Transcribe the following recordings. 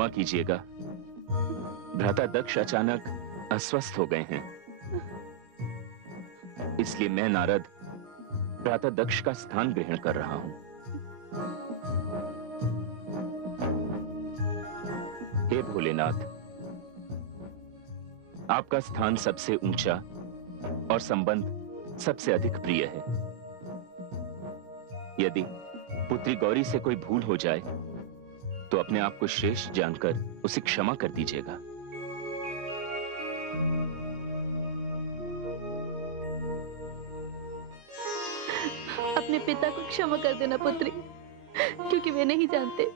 क्षमा कीजिएगा, भ्राता दक्ष अचानक अस्वस्थ हो गए हैं, इसलिए मैं नारद भ्राता दक्ष का स्थान ग्रहण कर रहा हूं। हे भोलेनाथ, आपका स्थान सबसे ऊंचा और संबंध सबसे अधिक प्रिय है। यदि पुत्री गौरी से कोई भूल हो जाए तो अपने आप को श्रेष्ठ जानकर उसे क्षमा कर दीजिएगा। अपने पिता को क्षमा कर देना पुत्री, क्योंकि वे नहीं जानते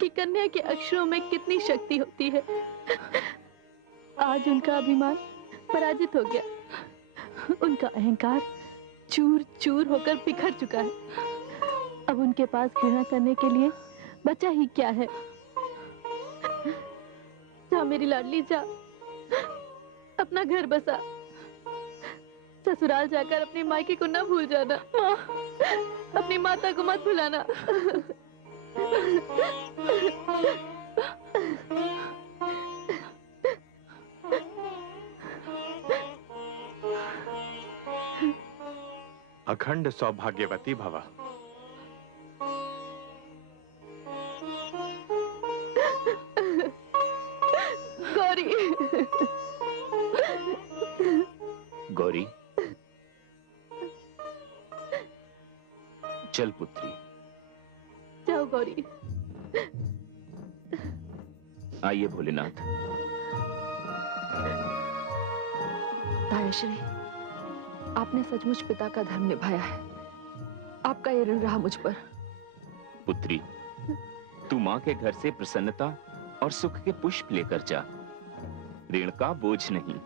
कि कन्या के अक्षरों में कितनी शक्ति होती है। आज उनका अभिमान पराजित हो गया, उनका अहंकार चूर चूर होकर बिखर चुका है। अब उनके पास घृणा करने के लिए बचा ही क्या है। जा मेरी लाडली जा, अपना घर बसा। ससुराल जाकर अपनी मायके को न भूल जाना। माँ, अपनी माता को मत भुलाना। अखंड सौभाग्यवती भव। गौरी, गौरी, चल पुत्री। जाओ गौरी। आइए भोलेनाथ। तायाश्री, आपने सचमुच पिता का धर्म निभाया है। आपका ये ऋण रहा मुझ पर। पुत्री, तू मां के घर से प्रसन्नता और सुख के पुष्प लेकर जा, ऋण का बोझ नहीं।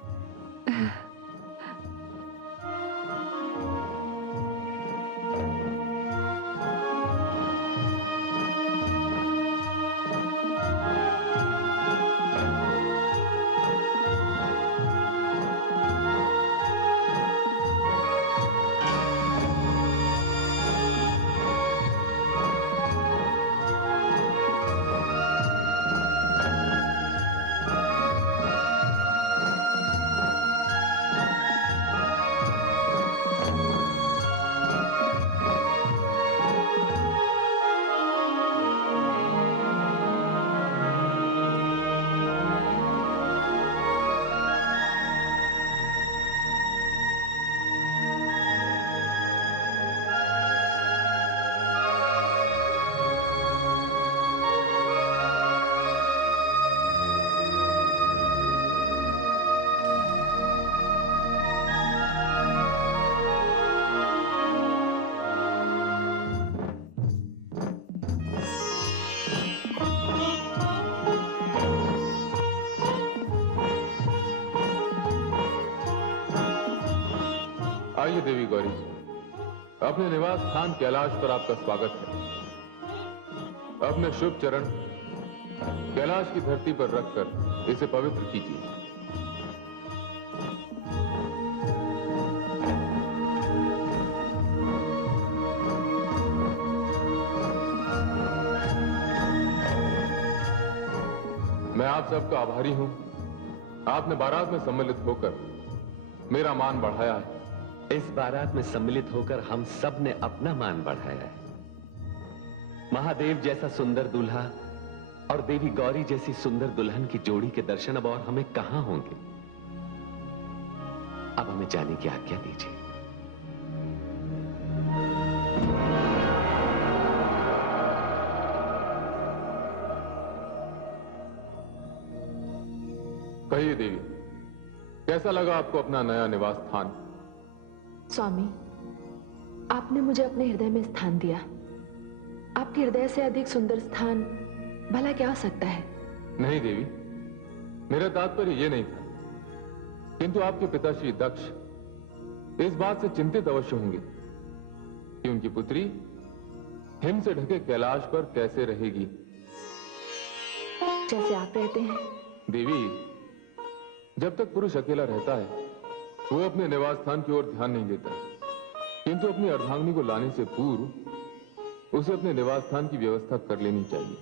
आइए देवी गौरी, अपने निवास स्थान कैलाश पर आपका स्वागत है। अपने शुभ चरण कैलाश की धरती पर रखकर इसे पवित्र कीजिए। मैं आप सबका आभारी हूं। आपने बारात में सम्मिलित होकर मेरा मान बढ़ाया है। इस बारात में सम्मिलित होकर हम सब ने अपना मान बढ़ाया है। महादेव जैसा सुंदर दूल्हा और देवी गौरी जैसी सुंदर दुल्हन की जोड़ी के दर्शन अब और हमें कहां होंगे। अब हमें जाने की आज्ञा दीजिए। कहिए देवी, कैसा लगा आपको अपना नया निवास स्थान? स्वामी, आपने मुझे अपने हृदय में स्थान दिया। आपके हृदय से अधिक सुंदर स्थान भला क्या हो सकता है? नहीं देवी, मेरा तात्पर्य यह नहीं था, किंतु आपके पिता श्री दक्ष इस बात से चिंतित अवश्य होंगे कि उनकी पुत्री हिम से ढके कैलाश पर कैसे रहेगी। जैसे आप रहते हैं। देवी, जब तक पुरुष अकेला रहता है वो अपने निवास स्थान की ओर ध्यान नहीं देता, किंतु अपनी अर्धांगिनी को लाने से पूर्व उसे अपने निवास स्थान की व्यवस्था कर लेनी चाहिए।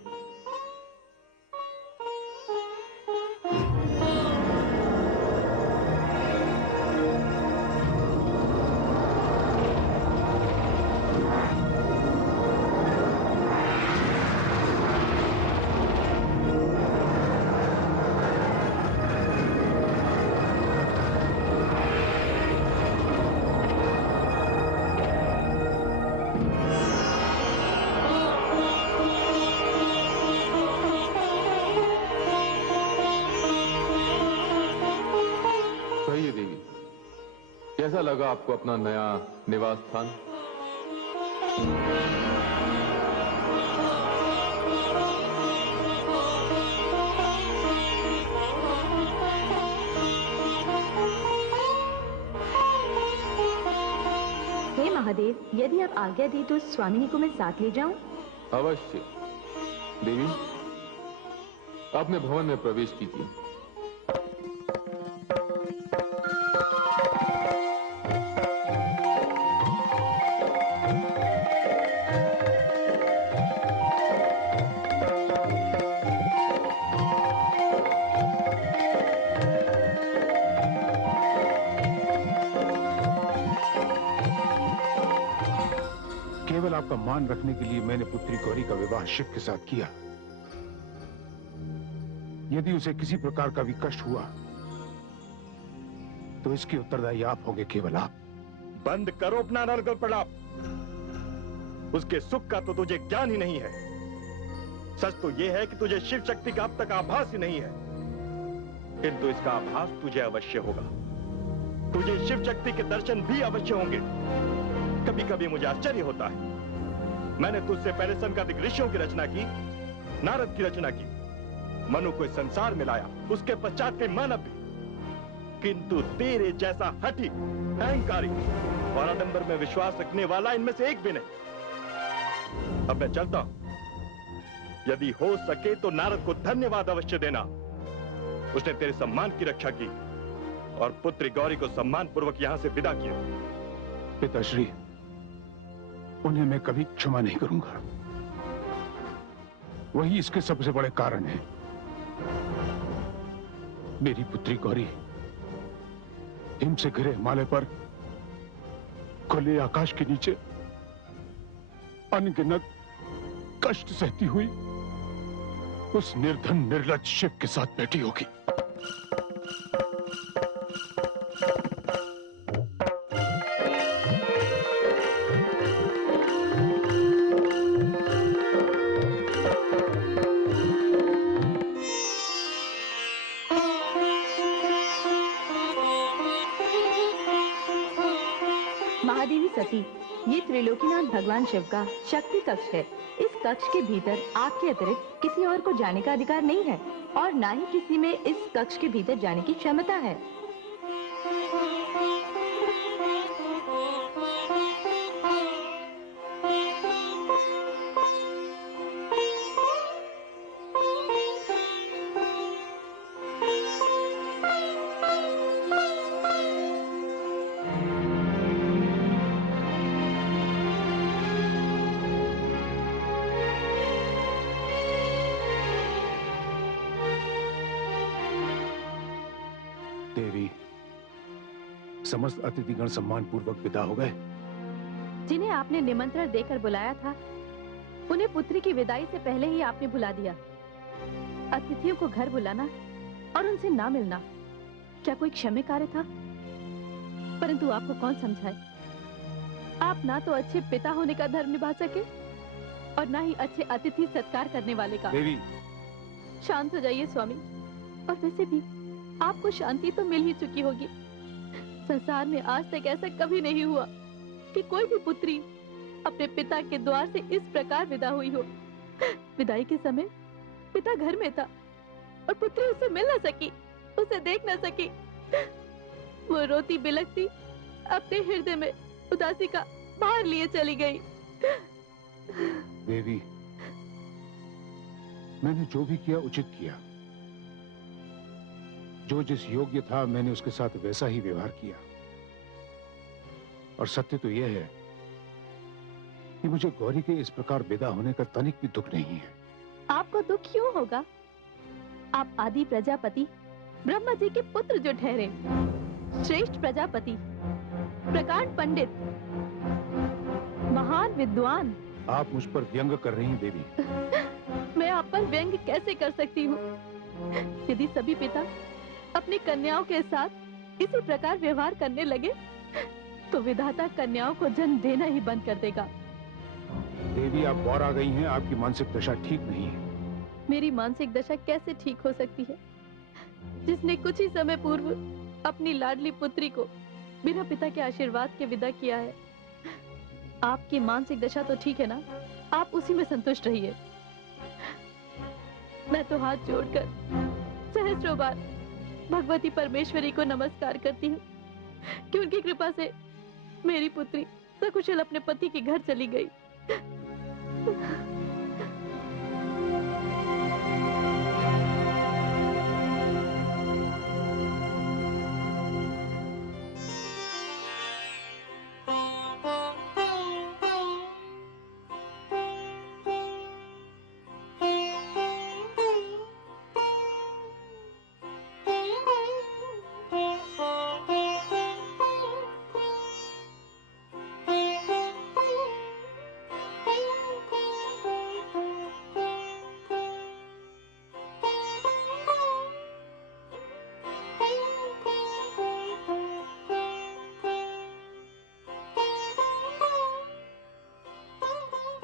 कहिए देवी, कैसा लगा आपको अपना नया निवास स्थान? हे महादेव, यदि आप आज्ञा दी तो स्वामिनी को मैं साथ ले जाऊं? अवश्य देवी, अपने भवन में प्रवेश कीजिए। केवल आपका मान रखने के लिए मैंने पुत्री गौरी का विवाह शिव के साथ किया। यदि उसे किसी प्रकार का भी कष्ट हुआ तो इसके उत्तरदायी आप होंगे, केवल आप। बंद करो अपना नरगल प्रलाप। उसके सुख का तो तुझे ज्ञान ही नहीं है। सच तो यह है कि तुझे शिव शक्ति का अब तक आभास ही नहीं है, किंतु इसका आभास तुझे अवश्य होगा। तुझे शिव शक्ति के दर्शन भी अवश्य होंगे। कभी कभी मुझे आश्चर्य होता है, मैंने तुझसे पहले संकादिक ऋषियों की रचना की, नारद की रचना की, मनु को इस संसार में लाया, उसके पश्चात कई मानव भी, किंतु तेरे जैसा हठी, अहंकारी और आडंबर में विश्वास रखने वाला इनमें से एक भी नहीं। अब मैं चलता हूं। यदि हो सके तो नारद को धन्यवाद अवश्य देना। उसने तेरे सम्मान की रक्षा की और पुत्री गौरी को सम्मान पूर्वक यहां से विदा किया। पिताश्री, उन्हें मैं कभी क्षमा नहीं करूंगा। वही इसके सबसे बड़े कारण है। मेरी पुत्री गौरी हिम से घिरे हिमालय पर खुले आकाश के नीचे अनगिनत कष्ट सहती हुई उस निर्धन निर्लज्ज शिव के साथ बैठी होगी। महादेवी सती, ये त्रिलोकीनाथ भगवान शिव का शक्ति कक्ष है। इस कक्ष के भीतर आपके अतिरिक्त किसी और को जाने का अधिकार नहीं है और ना ही किसी में इस कक्ष के भीतर जाने की क्षमता है। देवी, समस्त अतिथिगण सम्मान पूर्वक विदा हो गए। जिन्हें आपने निमंत्रण देकर बुलाया था, उन्हें पुत्री की विदाई से पहले ही आपने बुला दिया। अतिथियों को घर बुलाना और उनसे ना मिलना क्या कोई क्षम्य कार्य था? परंतु आपको कौन समझाए? आप ना तो अच्छे पिता होने का धर्म निभा सके और ना ही अच्छे अतिथि सत्कार करने वाले का। देवी, शांत हो जाइए स्वामी। और वैसे भी आपको शांति तो मिल ही चुकी होगी। संसार में आज तक ऐसा कभी नहीं हुआ कि कोई भी पुत्री अपने पिता के द्वार से इस प्रकार विदा हुई हो। विदाई के समय पिता घर में था और पुत्री उससे मिल न सकी, उसे देख न सकी। वो रोती बिलखती अपने हृदय में उदासी का भार लिए चली गई। देवी, मैंने जो भी किया उचित किया। जो जिस योग्य था मैंने उसके साथ वैसा ही व्यवहार किया। और सत्य तो यह है कि मुझे गौरी के इस प्रकार विदा होने का तनिक भी दुख नहीं है। आपको दुख क्यों होगा? आप आदि प्रजापति ब्रह्मा जी के पुत्र जो ठहरे, श्रेष्ठ प्रजापति, प्रकांड पंडित, महान विद्वान। आप मुझ पर व्यंग कर रही हैं देवी। मैं आप पर व्यंग कैसे कर सकती हूँ? यदि सभी पिता अपनी कन्याओं के साथ इसी प्रकार व्यवहार करने लगे तो विधाता कन्याओं को जन्म देना ही बंद कर देगा। देवी, आप और आ गई हैं। आपकी मानसिक दशा ठीक नहीं है। मेरी मानसिक दशा कैसे ठीक हो सकती है जिसने कुछ ही समय पूर्व अपनी लाडली पुत्री को बिना पिता के आशीर्वाद के विदा किया है। आपकी मानसिक दशा तो ठीक है ना, आप उसी में संतुष्ट रहिए। मैं तो हाथ जोड़कर सहस्त्रों बार भगवती परमेश्वरी को नमस्कार करती हूँ कि उनकी कृपा से मेरी पुत्री सकुशल अपने पति के घर चली गई।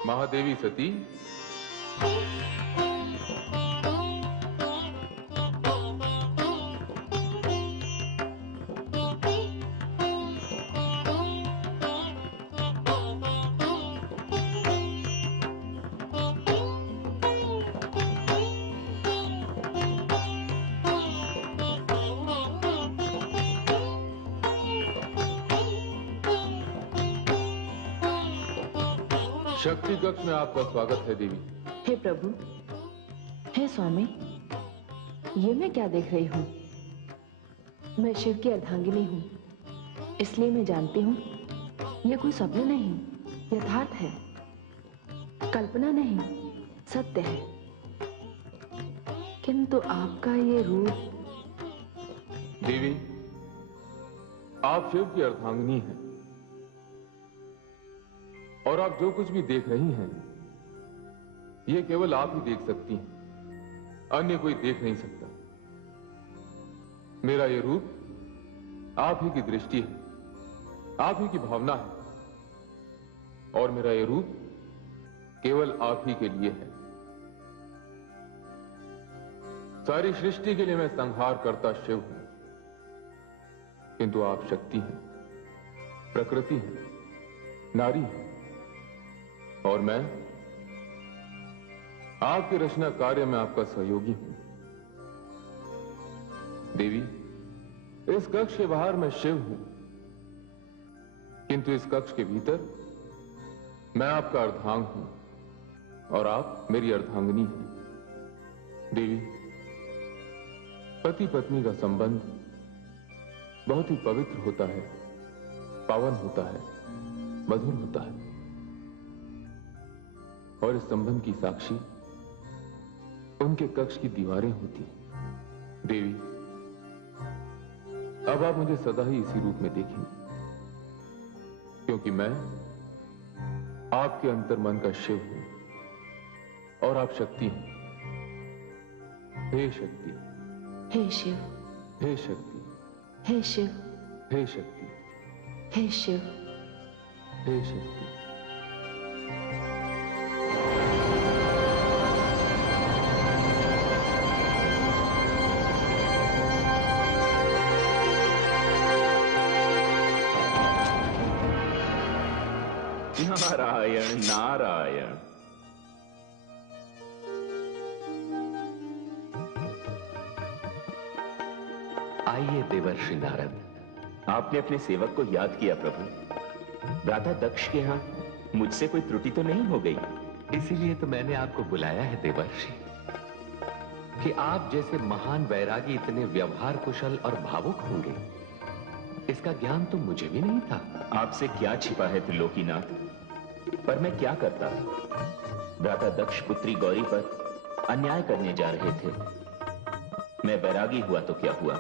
महादेवी सती, शक्ति कक्ष में आपका स्वागत है देवी। हे प्रभु, हे स्वामी, ये मैं क्या देख रही हूँ? मैं शिव की अर्धांगिनी हूँ, इसलिए मैं जानती हूँ ये कोई स्वप्न नहीं, यथार्थ है, कल्पना नहीं, सत्य है। किंतु आपका ये रूप। देवी, आप शिव की अर्धांगिनी हैं और आप जो कुछ भी देख रही हैं ये केवल आप ही देख सकती हैं, अन्य कोई देख नहीं सकता। मेरा ये रूप आप ही की दृष्टि है, आप ही की भावना है और मेरा ये रूप केवल आप ही के लिए है। सारी सृष्टि के लिए मैं संहार करता शिव हूं, किंतु आप शक्ति हैं, प्रकृति हैं, नारी हैं और मैं आपके रचना कार्य में आपका सहयोगी हूं। देवी, इस कक्ष के बाहर मैं शिव हूं, किंतु इस कक्ष के भीतर मैं आपका अर्धांग हूं और आप मेरी अर्धांगिनी हैं। देवी, पति पत्नी का संबंध बहुत ही पवित्र होता है, पावन होता है, मधुर होता है और इस संबंध की साक्षी उनके कक्ष की दीवारें होती। देवी, अब आप मुझे सदा ही इसी रूप में देखेंगे, क्योंकि मैं आपके अंतर्मन का शिव हूं और आप शक्ति हैं। हे शक्ति, हे शिव, हे शक्ति, हे शिव, हे शक्ति, हे शिव, हे शक्ति। नारायण नारायण। आइए देवर्षि नारद। आपने अपने सेवक को याद किया प्रभु। भ्राता दक्ष के यहाँ मुझसे कोई त्रुटि तो नहीं हो गई? इसीलिए तो मैंने आपको बुलाया है देवर्षि, कि आप जैसे महान वैरागी इतने व्यवहार कुशल और भावुक होंगे, इसका ज्ञान तो मुझे भी नहीं था। आपसे क्या छिपा है त्रिलोकीनाथ, पर मैं क्या करता। भ्राता दक्ष पुत्री गौरी पर अन्याय करने जा रहे थे। मैं वैरागी हुआ तो क्या हुआ,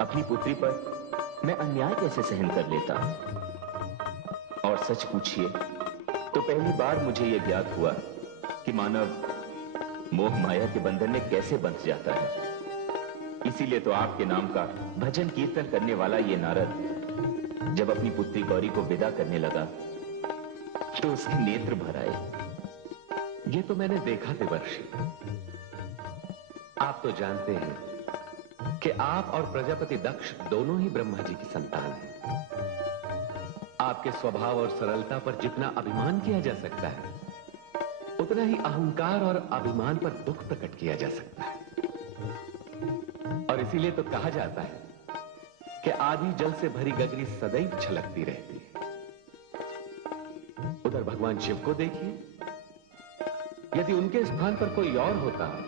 अपनी पुत्री पर मैं अन्याय कैसे सहन कर लेता। और सच पूछिए तो पहली बार मुझे यह ज्ञात हुआ कि मानव मोह माया के बंधन में कैसे बंध जाता है। इसीलिए तो आपके नाम का भजन कीर्तन करने वाला ये नारद जब अपनी पुत्री गौरी को विदा करने लगा तो उसके नेत्र भर आए। ये तो मैंने देखा देवर्षि। आप तो जानते हैं कि आप और प्रजापति दक्ष दोनों ही ब्रह्मा जी की संतान हैं। आपके स्वभाव और सरलता पर जितना अभिमान किया जा सकता है, उतना ही अहंकार और अभिमान पर दुख प्रकट किया जा सकता है। और इसीलिए तो कहा जाता है कि आधी जल से भरी गगरी सदैव छलकती रहती है। उधर भगवान शिव को देखिए, यदि उनके स्थान पर कोई और होता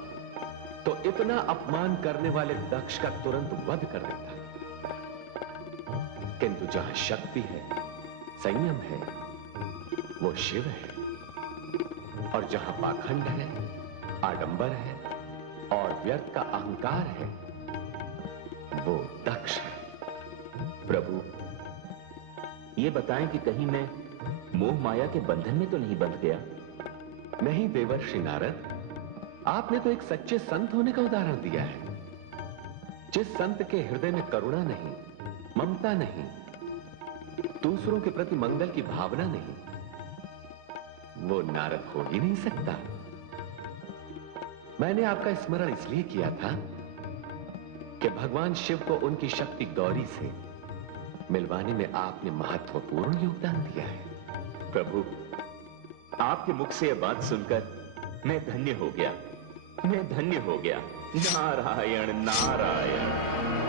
तो इतना अपमान करने वाले दक्ष का तुरंत वध कर देता। किंतु जहां शक्ति है, संयम है, वो शिव है। और जहां पाखंड है, आडंबर है और व्यर्थ का अहंकार है, वो दक्ष है। प्रभु, ये बताएं कि कहीं मैं मोह माया के बंधन में तो नहीं बंध गया? नहीं देवर्षि नारद, आपने तो एक सच्चे संत होने का उदाहरण दिया है। जिस संत के हृदय में करुणा नहीं, ममता नहीं, दूसरों के प्रति मंगल की भावना नहीं, वो नारद हो ही नहीं सकता। मैंने आपका स्मरण इसलिए किया था कि भगवान शिव को उनकी शक्ति गौरी से मिलवाने में आपने महत्वपूर्ण योगदान दिया है। प्रभु, आपके मुख से यह बात सुनकर मैं धन्य हो गया। मैं धन्य हो गया। नारायण नारायण।